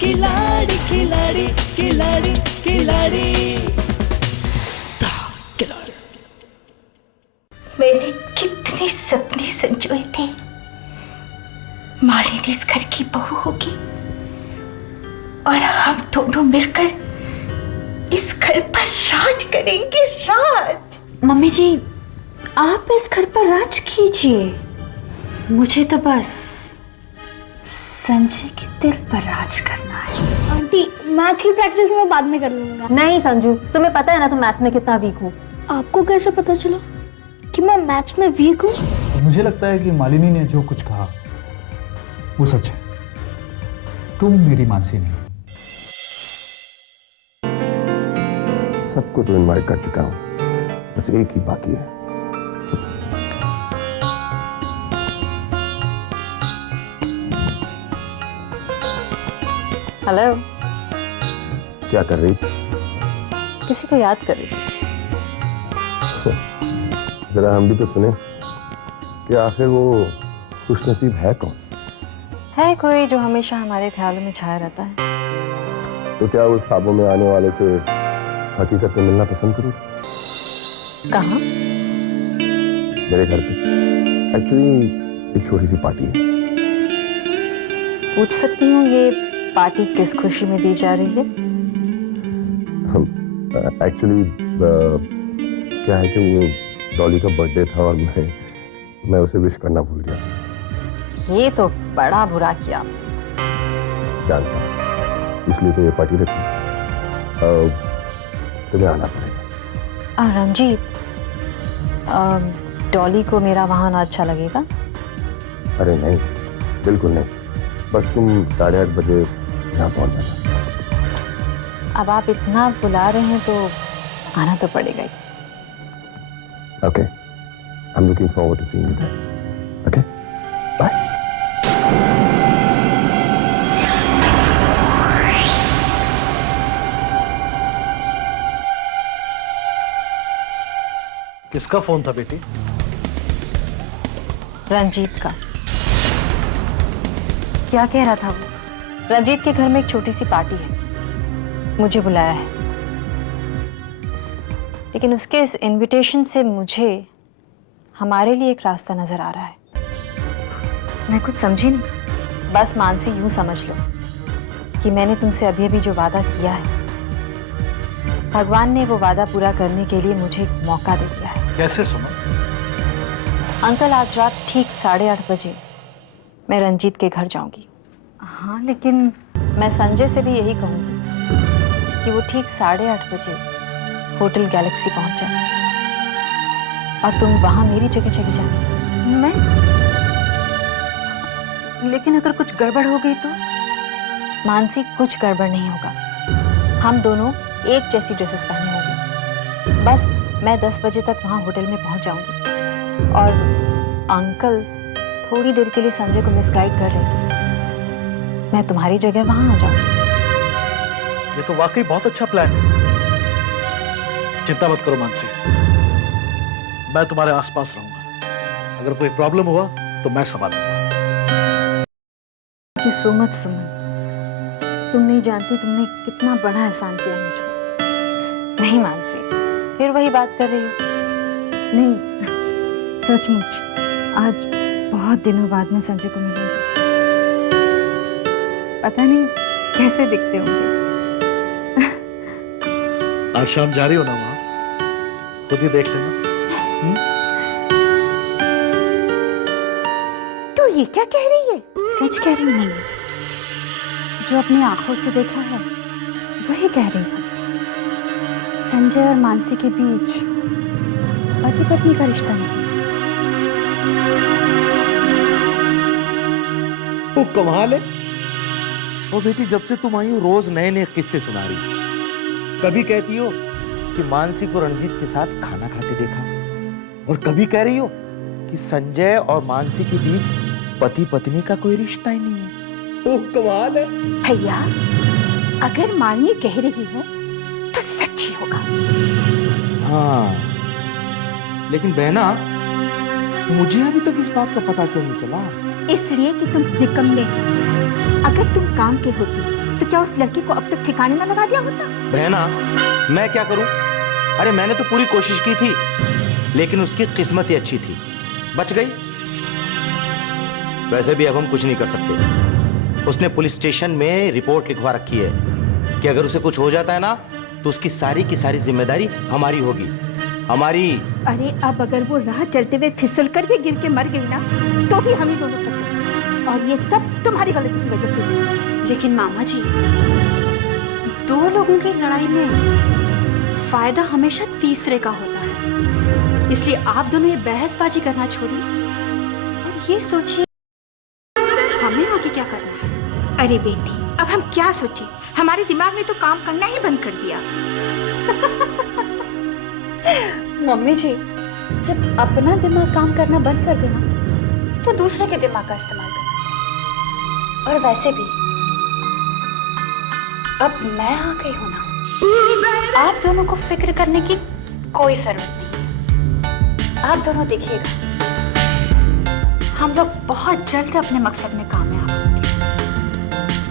खिलाड़ी खिलाड़ी खिलाड़ी खिलाड़ी खिलाड़ी। मैंने कितने सपने संजोए थे, मालिनी इस घर की बहू होगी और हम दोनों मिलकर इस घर पर राज करेंगे, राज। मम्मी जी, आप इस घर पर राज कीजिए, मुझे तो बस संजय के दिल पर राज करना है। आंटी, मैथ की प्रैक्टिस मैं बाद में कर लूंगा। नहीं संजू, तुम्हें पता है ना तुम मैथ्स में कितना वीक हो। आपको कैसे पता चला कि मैं मैथ्स में वीक हूँ? मुझे लगता है कि मालिनी ने जो कुछ कहा वो सच है। तुम मेरी मानसी नहीं। सबको तो इनवाइट कर चुका हूं, बस एक ही बाकी है। हेलो। क्या कर रही थी? किसी को याद कर रही थी। जरा हम भी तो सुने कि आखिर वो खुशनसीब है कौन? है कोई जो हमेशा हमारे ख्यालों में छाया रहता है। तो क्या उस ख्वाबों में आने वाले से हकीकत में मिलना पसंद करोगे? कहाँ? मेरे घर पे। एक्चुअली एक छोटी सी पार्टी है। पूछ सकती हूँ ये पार्टी किस खुशी में दी जा रही है? एक्चुअली क्या है कि वो डॉली का बर्थडे था और मैं उसे विश करना भूल गया। ये तो बड़ा बुरा किया। जानता हूं, इसलिए तो ये पार्टी रखी। तुम्हें आना पड़ेगा। रंजीत, डॉली को मेरा वहां आना अच्छा लगेगा? अरे नहीं, बिल्कुल नहीं। बस तुम 8:30 बजे यहाँ पहुंच जाना। अब आप इतना बुला रहे हैं तो आना तो पड़ेगा ही। Okay, I'm looking forward to seeing you there. Okay, bye. किसका फोन था बेटी? रंजीत का। क्या कह रहा था वो? रंजीत के घर में एक छोटी सी पार्टी है, मुझे बुलाया है। लेकिन उसके इस इनविटेशन से मुझे हमारे लिए एक रास्ता नजर आ रहा है। मैं कुछ समझी नहीं। बस मानसी, यूं समझ लो कि मैंने तुमसे अभी अभी जो वादा किया है, भगवान ने वो वादा पूरा करने के लिए मुझे एक मौका दे दिया है। कैसे सुना? अंकल, आज रात ठीक 8:30 बजे मैं रंजीत के घर जाऊंगी। हाँ, लेकिन मैं संजय से भी यही कहूंगी कि वो ठीक 8:30 बजे होटल गैलेक्सी पहुंच जाए और तुम वहां मेरी जगह चली जाना। मैं? लेकिन अगर कुछ गड़बड़ हो गई तो? मानसी, कुछ गड़बड़ नहीं होगा। हम दोनों एक जैसी ड्रेसेस पहने होंगे। बस मैं 10 बजे तक वहां होटल में पहुंच जाऊंगी और अंकल थोड़ी देर के लिए संजय को मिसगाइड कर लेंगे। मैं तुम्हारी जगह वहां आ जाऊंगी। ये तो वाकई बहुत अच्छा प्लान है। चिंता मत करो मानसी, मैं तुम्हारे आसपास रहूंगा। अगर कोई प्रॉब्लम हुआ तो मैं संभालूंगा। थैंक यू सो मच सुमन। तुम नहीं जानती तुमने कितना बड़ा एहसान किया मुझ पर। नहीं मानसी, फिर वही बात कर रही हो। नहीं, सचमुच आज बहुत दिनों बाद मैं संजय को मिलूंगी। पता नहीं कैसे दिखते होंगे। आज शाम जा रही हो ना वहां, खुद ही देख लेना। तो ये क्या कह रही है? सच कह रही हूँ मम्मी, जो अपनी आंखों से देखा है वही कह रही हूँ। संजय और मानसी के बीच पति पत्नी का रिश्ता नहीं। वो कमाल है। वो बेटी, जब से तुम आई हो रोज नए नए किस्से सुना रही हो। कभी कहती हो कि मानसी को रंजीत के साथ खाना खाते देखा, और कभी कह रही हो कि संजय और मानसी के बीच पति पत्नी का कोई रिश्ता ही नहीं है। वो कमाल है भैया, अगर मालिनी कह रही है तो सच ही होगा। हाँ, लेकिन बहना, मुझे अभी तक इस बात का पता क्यों नहीं चला? इसलिए कि तुम निकम्मे हो। अगर तुम काम के होती तो क्या उस लड़की को अब तक ठिकाने न लगा दिया होता? बहना, मैं क्या करूं? अरे मैंने तो पूरी कोशिश की थी, लेकिन उसकी किस्मत ही अच्छी थी, बच गई। वैसे भी अब हम कुछ नहीं कर सकते। उसने पुलिस स्टेशन में रिपोर्ट लिखवा रखी है कि अगर उसे कुछ हो जाता है ना, तो उसकी सारी की सारी जिम्मेदारी हमारी होगी, हमारी। अरे अब अगर वो राह चलते हुए फिसल कर भी गिर के मर गई ना, तो भी हम ही दोनों फंसे, और ये सब तुम्हारी गलती की वजह से हुआ। लेकिन मामा जी, दो लोगों की लड़ाई में फायदा हमेशा तीसरे का होता है, इसलिए आप दोनों ये बहसबाजी करना छोड़िए और ये सोचिए हमें आगे क्या करना है। अरे बेटी, अब हम क्या सोचे? हमारे दिमाग ने तो काम करना ही बंद कर दिया। मम्मी जी, जब अपना दिमाग काम करना बंद कर देना, तो दूसरे के दिमाग का इस्तेमाल करना चाहिए। और वैसे भी अब मैं आ गई हूं ना, आप दोनों को फिक्र करने की कोई जरूरत नहीं है। आप दोनों देखिएगा, हम लोग बहुत जल्द अपने मकसद में कामयाब होंगे।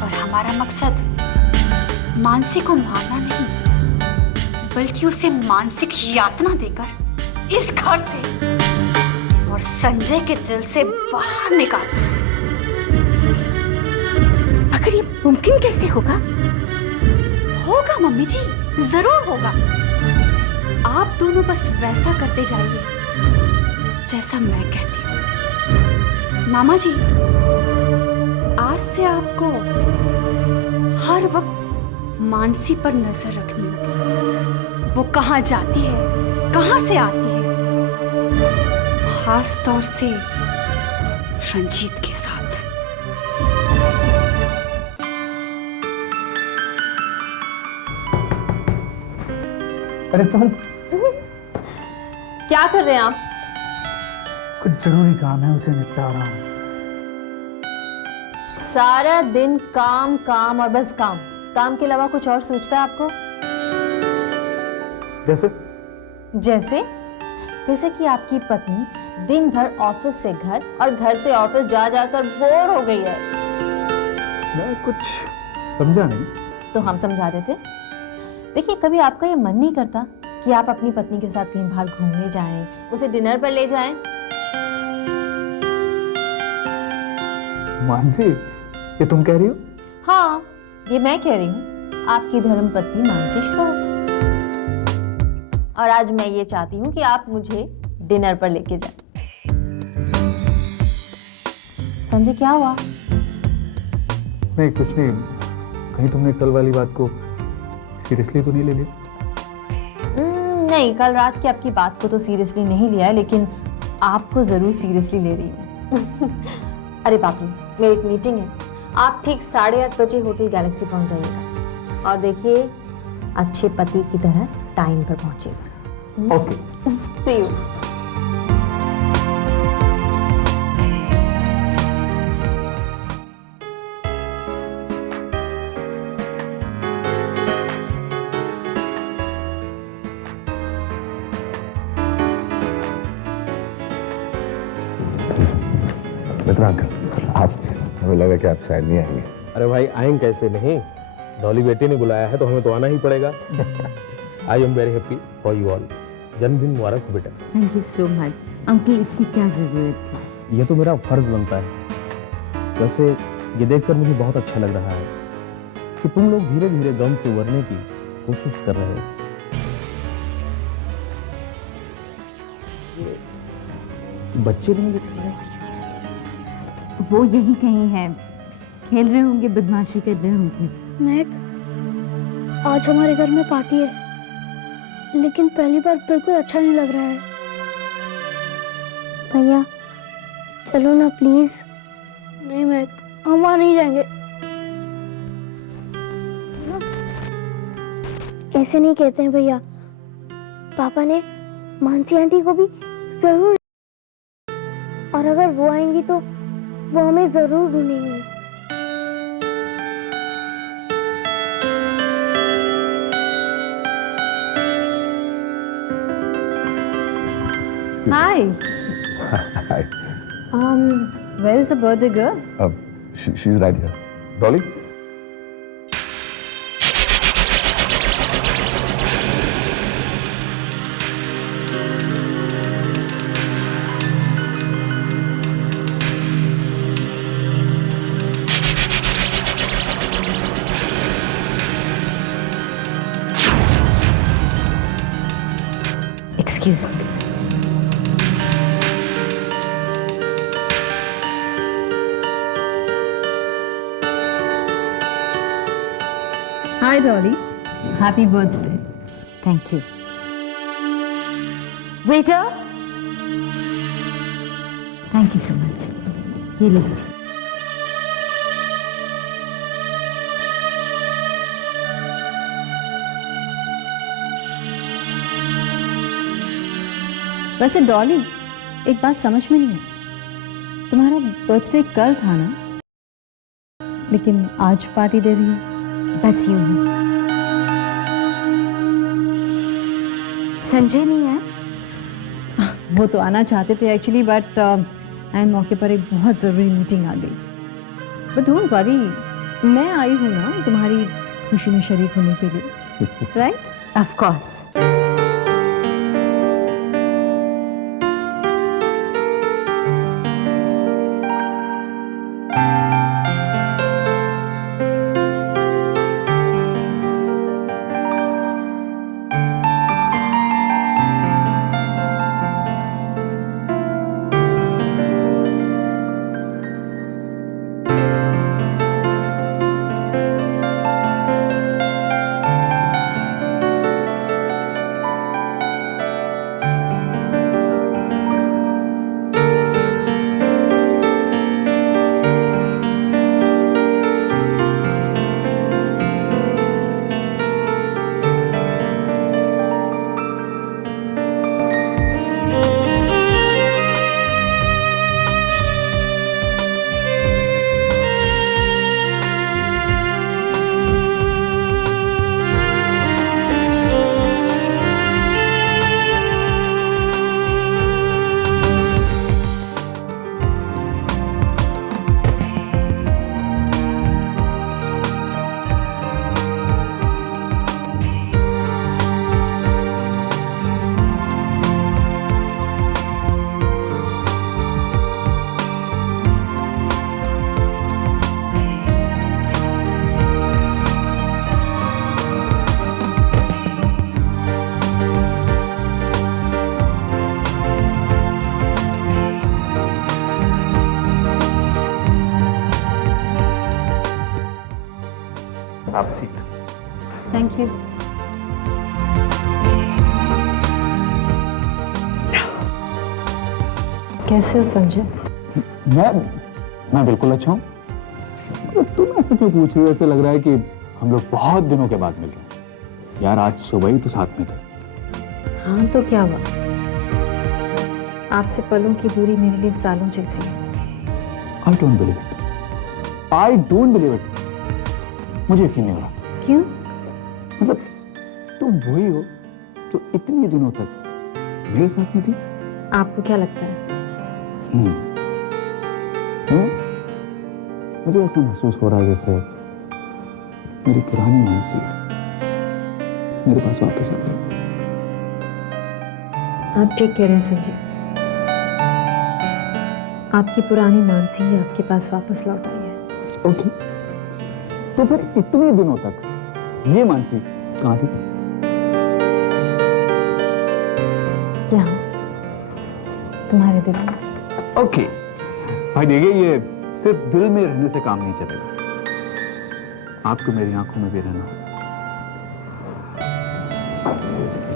और हमारा मकसद मानसी को मारना नहीं, बल्कि उसे मानसिक यातना देकर इस घर से और संजय के दिल से बाहर निकालना है। मगर ये मुमकिन कैसे होगा? होगा मम्मी जी, जरूर होगा। आप दोनों बस वैसा करते जाइए जैसा मैं कहती हूँ। मामा जी, आज से आपको हर वक्त मानसी पर नजर रखनी होगी। वो कहाँ जाती है, कहाँ से आती है, खास तौर से रंजीत के साथ। अरे तुम क्या कर रहे हैं आप? कुछ जरूरी काम है, उसे निपटा रहा हूँ। सारा दिन काम काम और बस काम। काम के अलावा कुछ और सोचता है आपको? जैसे जैसे जैसे कि आपकी पत्नी दिन भर ऑफिस से घर और घर से ऑफिस जा जाकर बोर हो गई है। मैं कुछ समझा नहीं। तो हम समझा देते। देखिए, कभी आपका ये मन नहीं करता कि आप अपनी पत्नी के साथ कहीं बाहर घूमने जाएं, उसे डिनर पर ले जाएं? मानसी, ये तुम कह रही हो? हाँ, ये मैं कह रही हूँ, आपकी धर्मपत्नी मानसी श्रॉफ। और आज मैं ये चाहती हूँ कि आप मुझे डिनर पर लेके जाएं। संजय, क्या हुआ? नहीं, कुछ नहीं। कहीं तुमने कल वाली बात को सीरियसली तो नहीं ले लिया? नहीं, कल रात की आपकी बात को तो सीरियसली नहीं लिया है, लेकिन आपको जरूर सीरियसली ले रही हूँ। अरे बाप रे, मेरी एक मीटिंग है। आप ठीक 8:30 बजे होटल गैलेक्सी पहुंच जाइएगा। और देखिए, अच्छे पति की तरह टाइम पर पहुंचिएगा। Okay, see you. Mitra uncle, आप, हमें लगा कि आप शायद नहीं आएंगे। अरे भाई, आएंगे कैसे नहीं? डॉली बेटी ने बुलाया है तो हमें तो आना ही पड़ेगा। I am very happy for you all. जन्मदिन मुबारक हो बेटा। Thank you so much uncle, इसकी क्या जरूरत थी? ये तो मेरा फर्ज बनता है। वैसे ये देखकर मुझे बहुत अच्छा लग रहा है कि तुम लोग धीरे धीरे गम से उबरने की कोशिश कर रहे हो। बच्चे नहीं दिख रहे? वो यही कहीं है, खेल रहे होंगे, बदमाशी कर रहे होंगे। मैक, आज हमारे घर में पार्टी है, लेकिन पहली बार बिल्कुल अच्छा नहीं लग रहा है। भैया चलो ना प्लीज। नहीं मैक, हम वहां नहीं जाएंगे। ऐसे नहीं कहते हैं भैया, पापा ने मानसी आंटी को भी जरूर, और अगर वो आएंगी तो वो हमें जरूर ढूंढेंगी। Hi. Hi. Where is the birthday girl? She's right here. Dolly? Excuse me. Hi Dolly, happy birthday. Thank you. Waiter, thank you so much. ये ले लीजिए। वैसे डॉली, एक बात समझ में नहीं है, तुम्हारा बर्थडे कल था ना, लेकिन आज पार्टी दे रही हो। बस यूं ही। संजय नहीं है? वो तो आना चाहते थे एक्चुअली, बट एन मौके पर एक बहुत ज़रूरी मीटिंग आ गई। बट डोंट वरी, मैं आई हूँ ना तुम्हारी खुशी में शरीक होने के लिए। राइट? Of course. आप सीट। Thank you. कैसे हो संजय? मैं बिल्कुल अच्छा हूँ। तुम ऐसे क्यों पूछ रही हो? ऐसे लग रहा है कि हम लोग बहुत दिनों के बाद मिल रहे हैं। यार आज सुबह ही तो साथ में थे। हाँ तो क्या हुआ? आपसे पलों की दूरी मेरे लिए सालों जैसी है। I don't believe it. I don't believe it. मुझे यकीन नहीं हो रहा। क्यों? मतलब तुम वही हो जो इतने दिनों तक मेरे साथ में थी। आपको क्या लगता है? मुझे ऐसा महसूस हो रहा है जैसे मेरी पुरानी मानसी मेरे पास वापस आ गई। आप ठीक कह रहे हैं संजय। आपकी पुरानी मानसी ही आपके पास वापस लौट आई है। ओके, तो फिर इतने दिनों तक ये मानसी कहाँ थी? क्या तुम्हारे दिल में? ओके भाई देखिए, ये सिर्फ दिल में रहने से काम नहीं चलेगा, आपको मेरी आंखों में भी रहना होगा।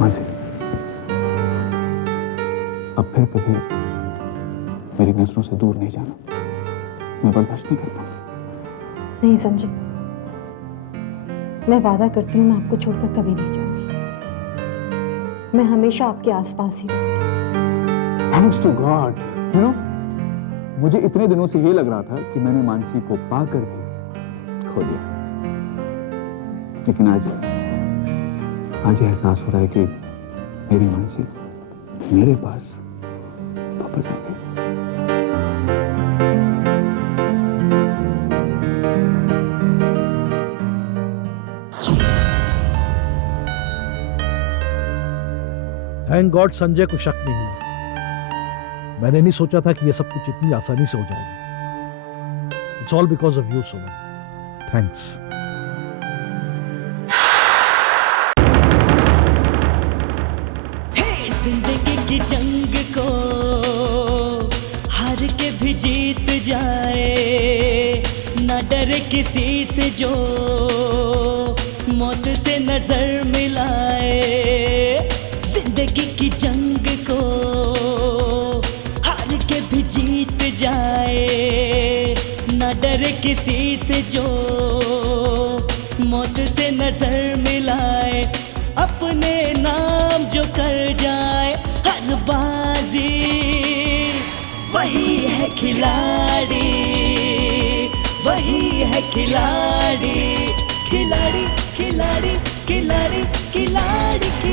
मानसी, अब फिर कभी मेरी नजरों से दूर नहीं जाना, मैं बर्दाश्त नहीं कर पाऊंगा। नहीं संजय, मैं वादा करती हूँ मैं आपको छोड़कर कभी नहीं जाऊंगी। मैं हमेशा आपके आसपास ही रहूंगी। Thanks to God. You know, मुझे इतने दिनों से ये लग रहा था कि मैंने मानसी को पाकर भी खो दिया, लेकिन आज ये एहसास हो रहा है कि मेरी मानसी मेरे पास वापस आ गई। थैंक गॉड संजय को शक नहीं हुआ। मैंने नहीं सोचा था कि यह सब कुछ इतनी आसानी से हो जाएगा। It's all because of you Suman. Thanks. Hey जिंदगी की जंग को हार के भी जीत जाए, ना डरे किसी से जो मौत से नजर मिलाए। जिंदगी की जंग को हार के भी जीत जाए, ना डरे किसी से जो मौत से नजर मिलाए। अपने नाम जो कर जाए हर बाजी, वही है खिलाड़ी, वही है खिलाड़ी, खिलाड़ी।